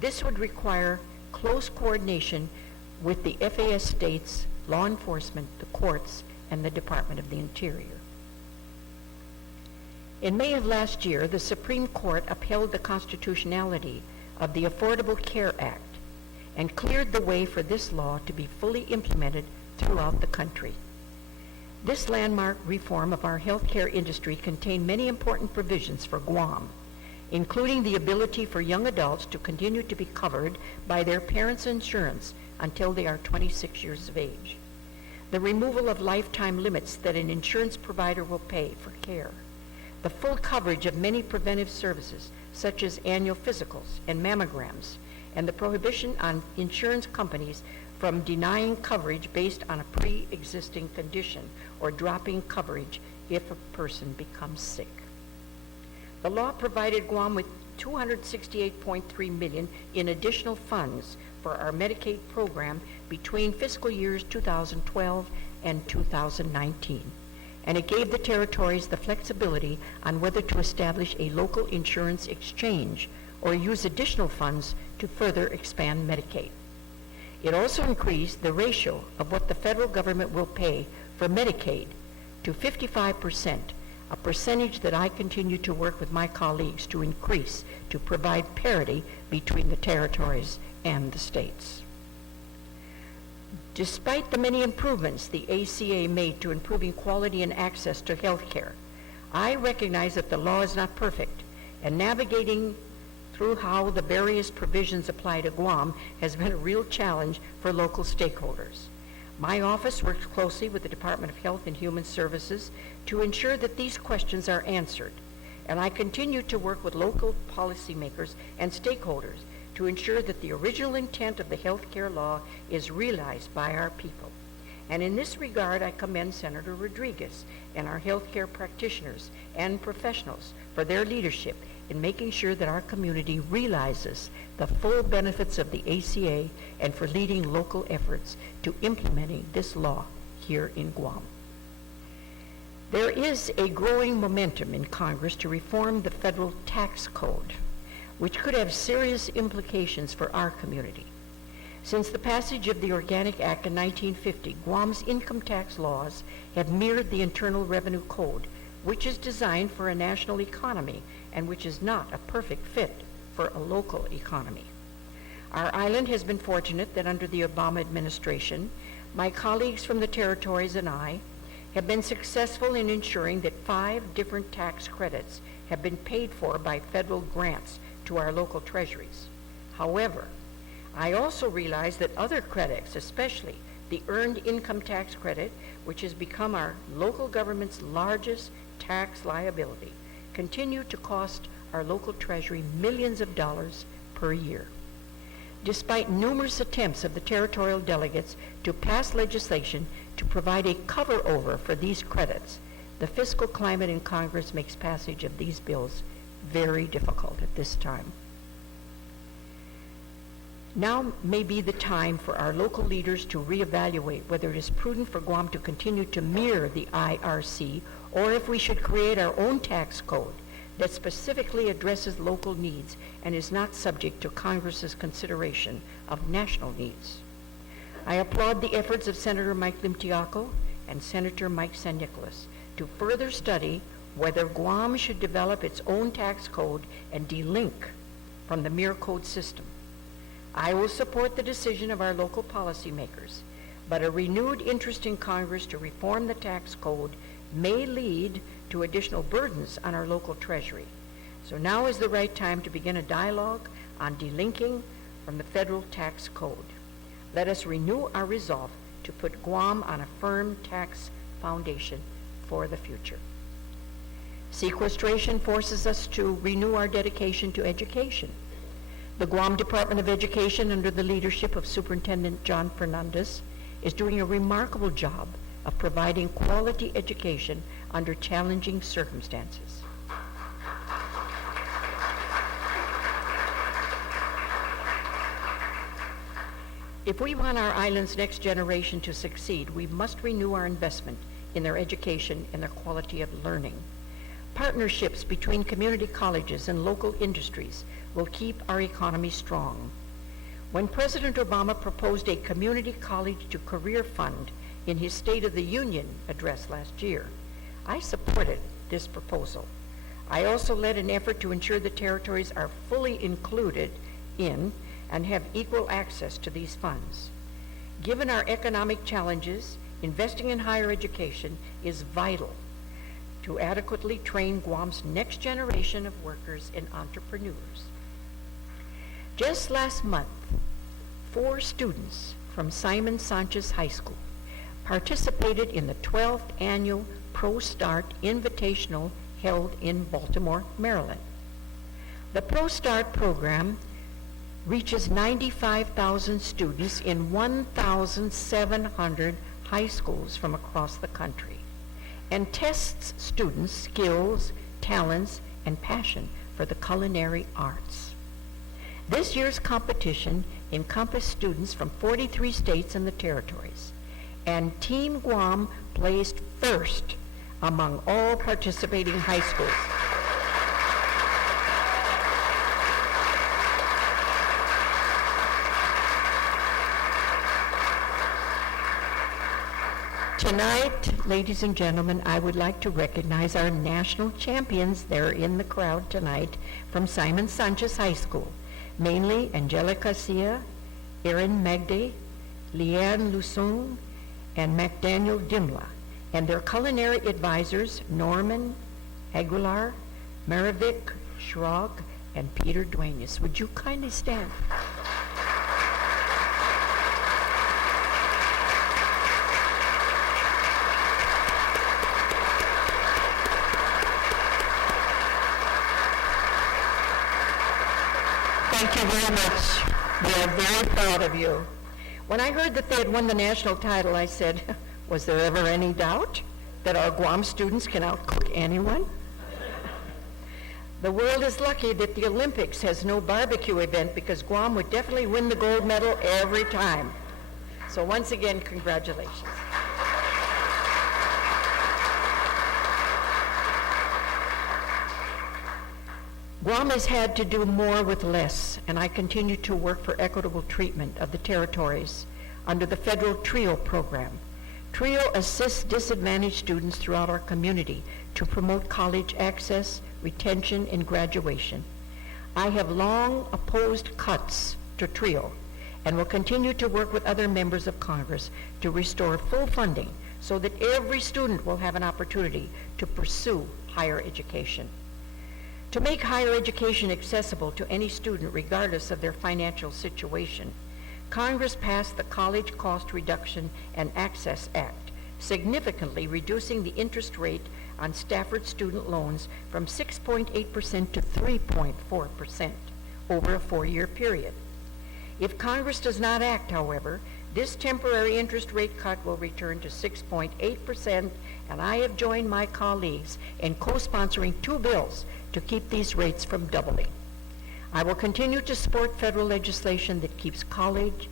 This would require close coordination with the FAS states, law enforcement, the courts, and the Department of the Interior. In May of last year, the Supreme Court upheld the constitutionality of the Affordable Care Act and cleared the way for this law to be fully implemented throughout the country. This landmark reform of our healthcare industry contained many important provisions for Guam, including the ability for young adults to continue to be covered by their parents' insurance until they are 26 years of age, the removal of lifetime limits that an insurance provider will pay for care, the full coverage of many preventive services such as annual physicals and mammograms, and the prohibition on insurance companies from denying coverage based on a pre-existing condition or dropping coverage if a person becomes sick. The law provided Guam with $268.3 million in additional funds for our Medicaid program between fiscal years 2012 and 2019. And it gave the territories the flexibility on whether to establish a local insurance exchange or use additional funds to further expand Medicaid. It also increased the ratio of what the federal government will pay for Medicaid to 55%, a percentage that I continue to work with my colleagues to increase to provide parity between the territories and the states. Despite the many improvements the ACA made to improving quality and access to health care, I recognize that the law is not perfect, and navigating through how the various provisions apply to Guam has been a real challenge for local stakeholders. My office works closely with the Department of Health and Human Services to ensure that these questions are answered, and I continue to work with local policymakers and stakeholders to ensure that the original intent of the health care law is realized by our people. And in this regard, I commend Senator Rodriguez and our healthcare practitioners and professionals for their leadership in making sure that our community realizes the full benefits of the ACA and for leading local efforts to implementing this law here in Guam. There is a growing momentum in Congress to reform the federal tax code, which could have serious implications for our community. Since the passage of the Organic Act in 1950, Guam's income tax laws have mirrored the Internal Revenue Code, which is designed for a national economy and which is not a perfect fit for a local economy. Our island has been fortunate that under the Obama administration, my colleagues from the territories and I have been successful in ensuring that 5 different tax credits have been paid for by federal grants to our local treasuries. However, I also realize that other credits, especially the Earned Income Tax Credit, which has become our local government's largest tax liability, continue to cost our local treasury millions of dollars per year. Despite numerous attempts of the territorial delegates to pass legislation to provide a cover-over for these credits, the fiscal climate in Congress makes passage of these bills very difficult at this time. Now may be the time for our local leaders to reevaluate whether it is prudent for Guam to continue to mirror the IRC or if we should create our own tax code that specifically addresses local needs and is not subject to Congress's consideration of national needs. I applaud the efforts of Senator Mike Limtiaco and Senator Mike San Nicolas to further study whether Guam should develop its own tax code and delink from the mirror code system. I will support the decision of our local policymakers, but a renewed interest in Congress to reform the tax code may lead to additional burdens on our local treasury. So now is the right time to begin a dialogue on delinking from the federal tax code. Let us renew our resolve to put Guam on a firm tax foundation for the future. Sequestration forces us to renew our dedication to education. The Guam Department of Education, under the leadership of Superintendent John Fernandez, is doing a remarkable job of providing quality education under challenging circumstances. If we want our island's next generation to succeed, we must renew our investment in their education and their quality of learning. Partnerships between community colleges and local industries will keep our economy strong. When President Obama proposed a community college to career fund in his State of the Union address last year, I supported this proposal. I also led an effort to ensure the territories are fully included in and have equal access to these funds. Given our economic challenges, investing in higher education is vital to adequately train Guam's next generation of workers and entrepreneurs. Just last month, 4 students from Simon Sanchez High School participated in the 12th annual ProStart Invitational held in Baltimore, Maryland. The ProStart program reaches 95,000 students in 1,700 high schools from across the country and tests students' skills, talents, and passion for the culinary arts. This year's competition encompassed students from 43 states and the territories, and Team Guam placed first among all participating high schools. Tonight, ladies and gentlemen, I would like to recognize our national champions. They're in the crowd tonight from Simon Sanchez High School, mainly Angelica Sia, Erin Magde, Leanne Lusung, and McDaniel Dimla, and their culinary advisors, Norman Aguilar, Maravik Shrog, and Peter Dwayne. Would you kindly stand? Thank you very much. We are very proud of you. When I heard that they had won the national title, I said, was there ever any doubt that our Guam students can outcook anyone? The world is lucky that the Olympics has no barbecue event, because Guam would definitely win the gold medal every time. So once again, congratulations. Guam has had to do more with less, and I continue to work for equitable treatment of the territories under the federal TRIO program. TRIO assists disadvantaged students throughout our community to promote college access, retention, and graduation. I have long opposed cuts to TRIO and will continue to work with other members of Congress to restore full funding so that every student will have an opportunity to pursue higher education. To make higher education accessible to any student regardless of their financial situation, Congress passed the College Cost Reduction and Access Act, significantly reducing the interest rate on Stafford student loans from 6.8% to 3.4% over a 4-year period. If Congress does not act, however, this temporary interest rate cut will return to 6.8%, and I have joined my colleagues in co-sponsoring 2 bills to keep these rates from doubling. I will continue to support federal legislation that keeps college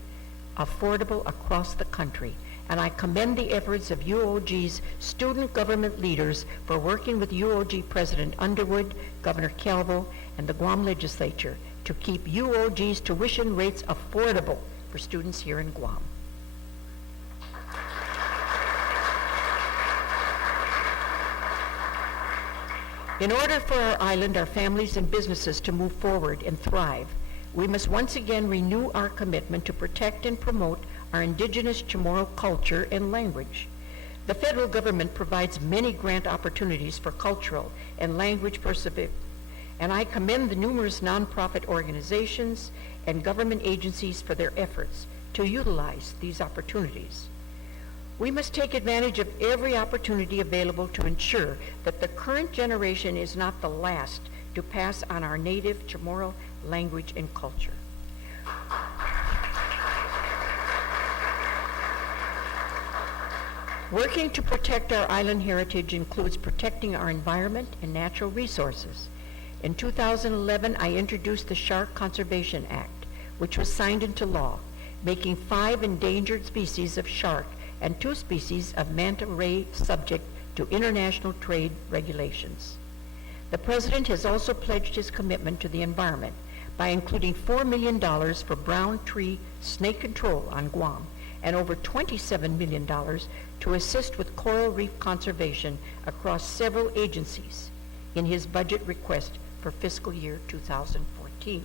affordable across the country, and I commend the efforts of UOG's student government leaders for working with UOG President Underwood, Governor Calvo, and the Guam legislature to keep UOG's tuition rates affordable for students here in Guam. In order for our island, our families, and businesses to move forward and thrive, we must once again renew our commitment to protect and promote our indigenous Chamorro culture and language. The federal government provides many grant opportunities for cultural and language preservation, and I commend the numerous nonprofit organizations and government agencies for their efforts to utilize these opportunities. We must take advantage of every opportunity available to ensure that the current generation is not the last to pass on our native Chamorro language and culture. Working to protect our island heritage includes protecting our environment and natural resources. In 2011, I introduced the Shark Conservation Act, which was signed into law, making 5 endangered species of shark and 2 species of manta ray subject to international trade regulations. The President has also pledged his commitment to the environment by including $4 million for brown tree snake control on Guam and over $27 million to assist with coral reef conservation across several agencies in his budget request for fiscal year 2014.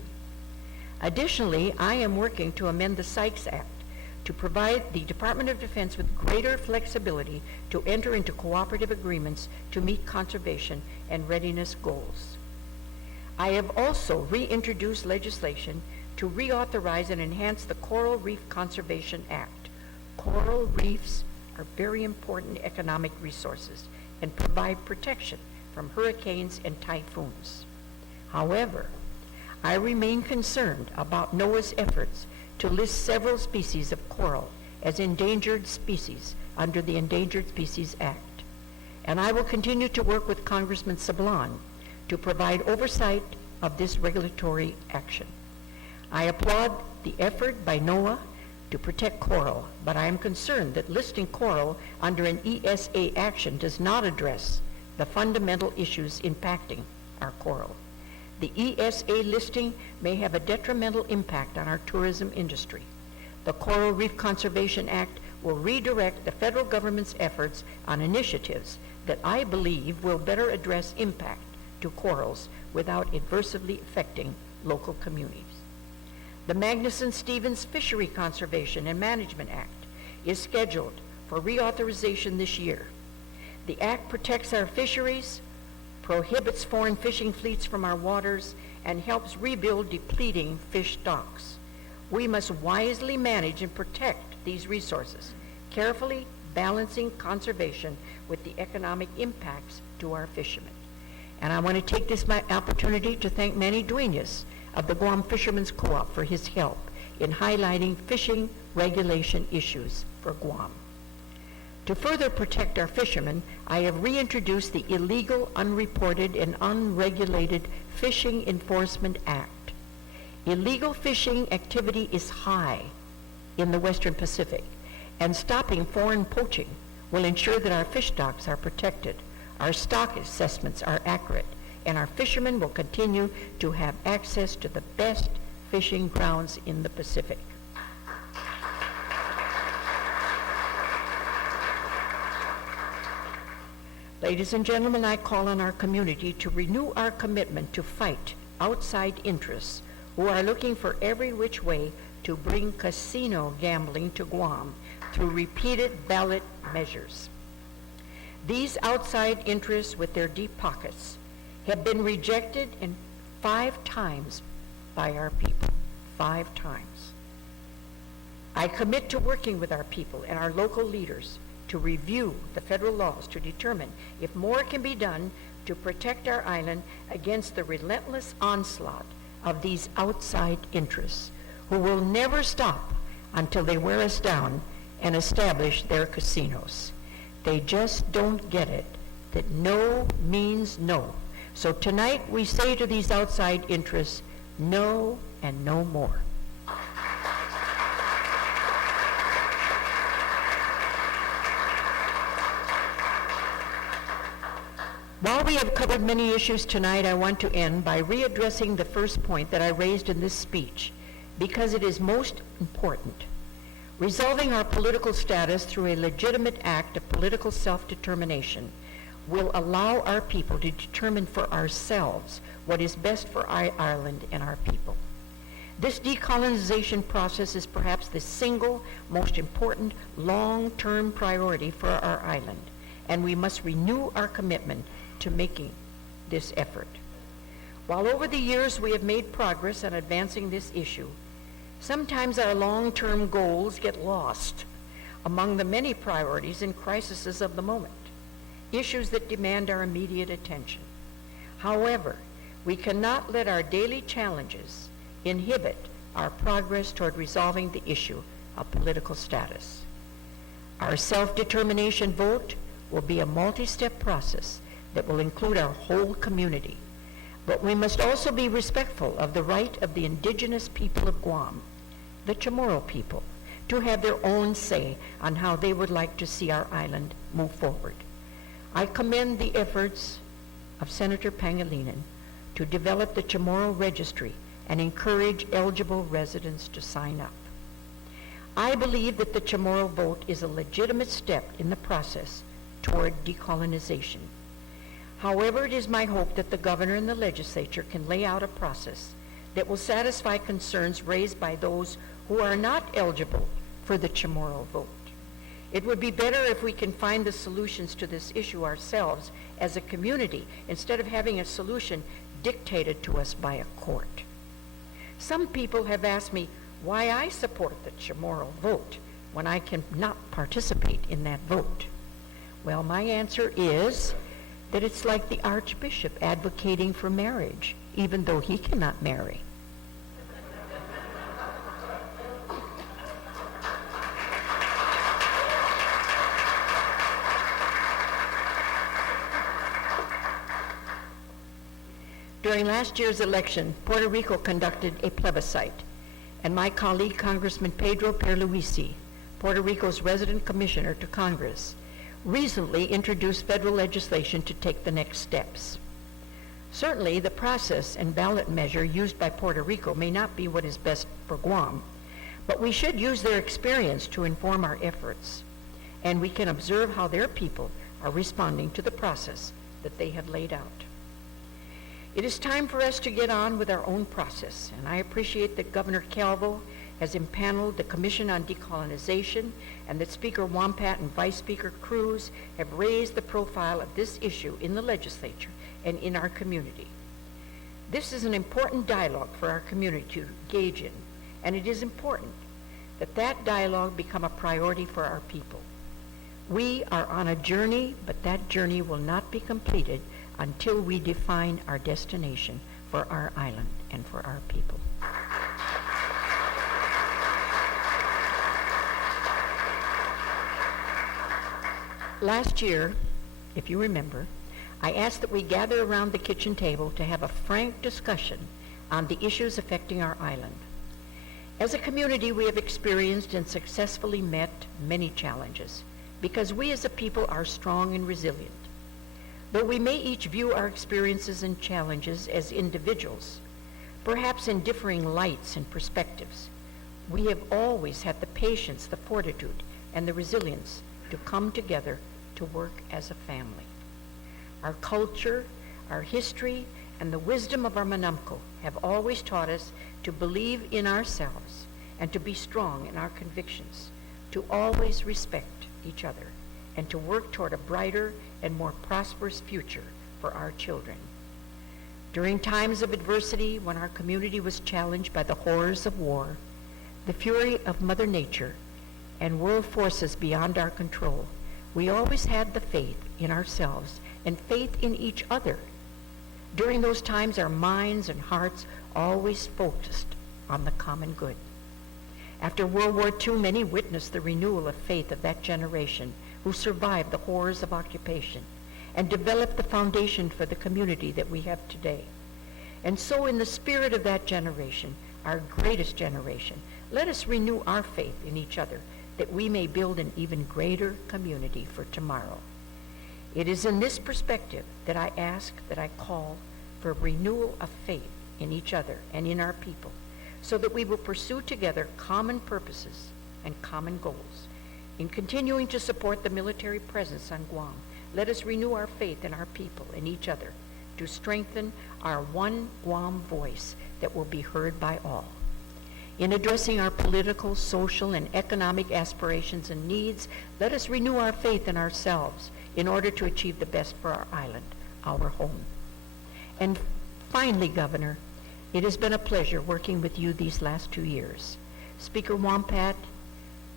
Additionally, I am working to amend the Sykes Act to provide the Department of Defense with greater flexibility to enter into cooperative agreements to meet conservation and readiness goals. I have also reintroduced legislation to reauthorize and enhance the Coral Reef Conservation Act. Coral reefs are very important economic resources and provide protection from hurricanes and typhoons. However, I remain concerned about NOAA's efforts to list several species of coral as endangered species under the Endangered Species Act. And I will continue to work with Congressman Sablon to provide oversight of this regulatory action. I applaud the effort by NOAA to protect coral, but I am concerned that listing coral under an ESA action does not address the fundamental issues impacting our coral. The ESA listing may have a detrimental impact on our tourism industry. The Coral Reef Conservation Act will redirect the federal government's efforts on initiatives that I believe will better address impact to corals without adversely affecting local communities. The Magnuson-Stevens Fishery Conservation and Management Act is scheduled for reauthorization this year. The act protects our fisheries, prohibits foreign fishing fleets from our waters, and helps rebuild depleting fish stocks. We must wisely manage and protect these resources, carefully balancing conservation with the economic impacts to our fishermen. And I want to take this opportunity to thank Manny Duenas of the Guam Fishermen's Co-op for his help in highlighting fishing regulation issues for Guam. To further protect our fishermen, I have reintroduced the Illegal, Unreported, and Unregulated Fishing Enforcement Act. Illegal fishing activity is high in the Western Pacific, and stopping foreign poaching will ensure that our fish stocks are protected, our stock assessments are accurate, and our fishermen will continue to have access to the best fishing grounds in the Pacific. Ladies and gentlemen, I call on our community to renew our commitment to fight outside interests who are looking for every which way to bring casino gambling to Guam through repeated ballot measures. These outside interests with their deep pockets have been rejected 5 times by our people, 5 times. I commit to working with our people and our local leaders to review the federal laws to determine if more can be done to protect our island against the relentless onslaught of these outside interests who will never stop until they wear us down and establish their casinos. They just don't get it that no means no. So tonight we say to these outside interests, no and no more. While we have covered many issues tonight, I want to end by readdressing the first point that I raised in this speech, because it is most important. Resolving our political status through a legitimate act of political self-determination will allow our people to determine for ourselves what is best for our island and our people. This decolonization process is perhaps the single most important long-term priority for our island, and we must renew our commitment to making this effort. While over the years we have made progress on advancing this issue, sometimes our long-term goals get lost among the many priorities and crises of the moment, issues that demand our immediate attention. However, we cannot let our daily challenges inhibit our progress toward resolving the issue of political status. Our self-determination vote will be a multi-step process that will include our whole community. But we must also be respectful of the right of the indigenous people of Guam, the Chamorro people, to have their own say on how they would like to see our island move forward. I commend the efforts of Senator Pangilinan to develop the Chamorro Registry and encourage eligible residents to sign up. I believe that the Chamorro vote is a legitimate step in the process toward decolonization. However, it is my hope that the governor and the legislature can lay out a process that will satisfy concerns raised by those who are not eligible for the Chamorro vote. It would be better if we can find the solutions to this issue ourselves as a community instead of having a solution dictated to us by a court. Some people have asked me why I support the Chamorro vote when I cannot participate in that vote. Well, my answer is that it's like the Archbishop advocating for marriage, even though he cannot marry. During last year's election, Puerto Rico conducted a plebiscite, and my colleague, Congressman Pedro Pierluisi, Puerto Rico's resident commissioner to Congress, recently introduced federal legislation to take the next steps. Certainly, the process and ballot measure used by Puerto Rico may not be what is best for Guam, but we should use their experience to inform our efforts, and we can observe how their people are responding to the process that they have laid out. It is time for us to get on with our own process, and I appreciate that Governor Calvo has impaneled the Commission on Decolonization and that Speaker Wampat and Vice Speaker Cruz have raised the profile of this issue in the legislature and in our community. This is an important dialogue for our community to engage in, and it is important that that dialogue become a priority for our people. We are on a journey, but that journey will not be completed until we define our destination for our island and for our people. Last year, if you remember, I asked that we gather around the kitchen table to have a frank discussion on the issues affecting our island. As a community, we have experienced and successfully met many challenges because we as a people are strong and resilient. Though we may each view our experiences and challenges as individuals, perhaps in differing lights and perspectives, we have always had the patience, the fortitude, and the resilience to come together to work as a family. Our culture, our history, and the wisdom of our Manamco have always taught us to believe in ourselves and to be strong in our convictions, to always respect each other, and to work toward a brighter and more prosperous future for our children. During times of adversity, when our community was challenged by the horrors of war, the fury of Mother Nature, and world forces beyond our control, we always had the faith in ourselves and faith in each other. During those times, our minds and hearts always focused on the common good. After World War II, many witnessed the renewal of faith of that generation who survived the horrors of occupation and developed the foundation for the community that we have today. And so in the spirit of that generation, our greatest generation, let us renew our faith in each other that we may build an even greater community for tomorrow. It is in this perspective that I ask, that I call for renewal of faith in each other and in our people, so that we will pursue together common purposes and common goals. In continuing to support the military presence on Guam, let us renew our faith in our people and each other to strengthen our one Guam voice that will be heard by all. In addressing our political, social, and economic aspirations and needs, let us renew our faith in ourselves in order to achieve the best for our island, our home. And finally, Governor, it has been a pleasure working with you these last 2 years. Speaker Wampat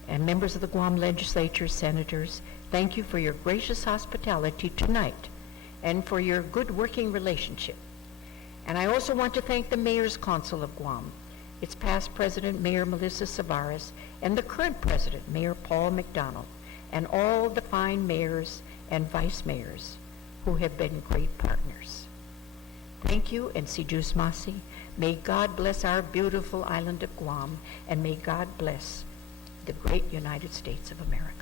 and members of the Guam legislature, senators, thank you for your gracious hospitality tonight and for your good working relationship. And I also want to thank the Mayor's Council of Guam, its past president, Mayor Melissa Savares, and the current president, Mayor Paul McDonald, and all the fine mayors and vice mayors who have been great partners. Thank you, and si Diyos masi. May God bless our beautiful island of Guam, and may God bless the great United States of America.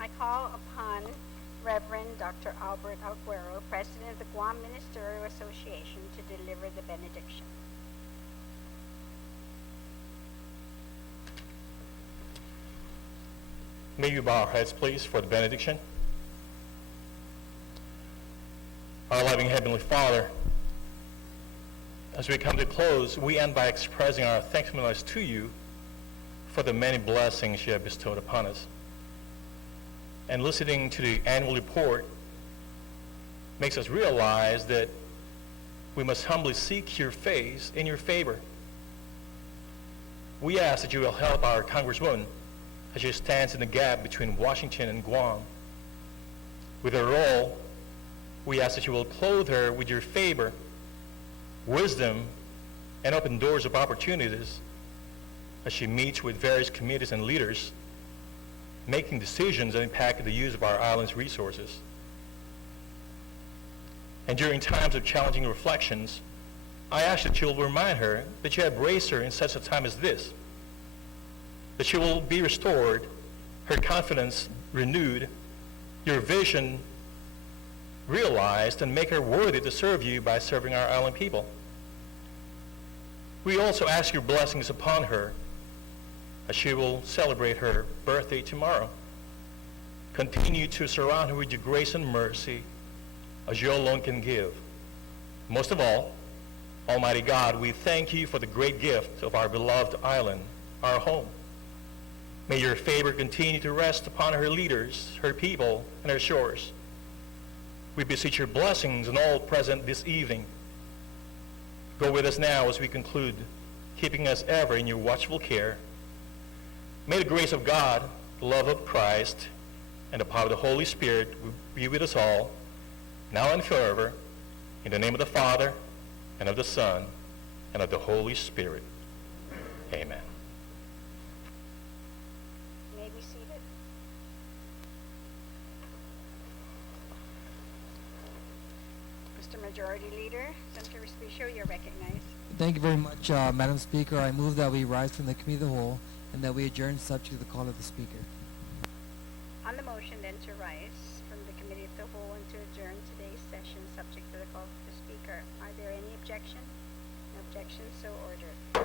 I call upon Reverend Dr. Albert Aguero, President of the Guam Ministerial Association, to deliver the benediction. May you bow our heads, please, for the benediction. Our loving Heavenly Father, as we come to close, we end by expressing our thankfulness to you for the many blessings you have bestowed upon us. And listening to the annual report makes us realize that we must humbly seek your face in your favor. We ask that you will help our Congresswoman as she stands in the gap between Washington and Guam. With her role, we ask that you will clothe her with your favor, wisdom, and open doors of opportunities as she meets with various committees and leaders, making decisions that impact the use of our island's resources. And during times of challenging reflections, I ask that you will remind her that you have raised her in such a time as this, that she will be restored, her confidence renewed, your vision realized, and make her worthy to serve you by serving our island people. We also ask your blessings upon her as she will celebrate her birthday tomorrow. Continue to surround her with your grace and mercy as you alone can give. Most of all, Almighty God, we thank you for the great gift of our beloved island, our home. May your favor continue to rest upon her leaders, her people, and her shores. We beseech your blessings on all present this evening. Go with us now as we conclude, keeping us ever in your watchful care. May the grace of God, the love of Christ, and the power of the Holy Spirit be with us all, now and forever, in the name of the Father, and of the Son, and of the Holy Spirit. Amen. You may be seated. Mr. Majority Leader, Senator Respicio, you're recognized. Thank you very much, Madam Speaker. I move that we rise from the Committee of the Whole and that we adjourn subject to the call of the Speaker. On the motion then to rise from the Committee of the Whole and to adjourn today's session subject to the call of the Speaker, are there any objections? No objections, so ordered.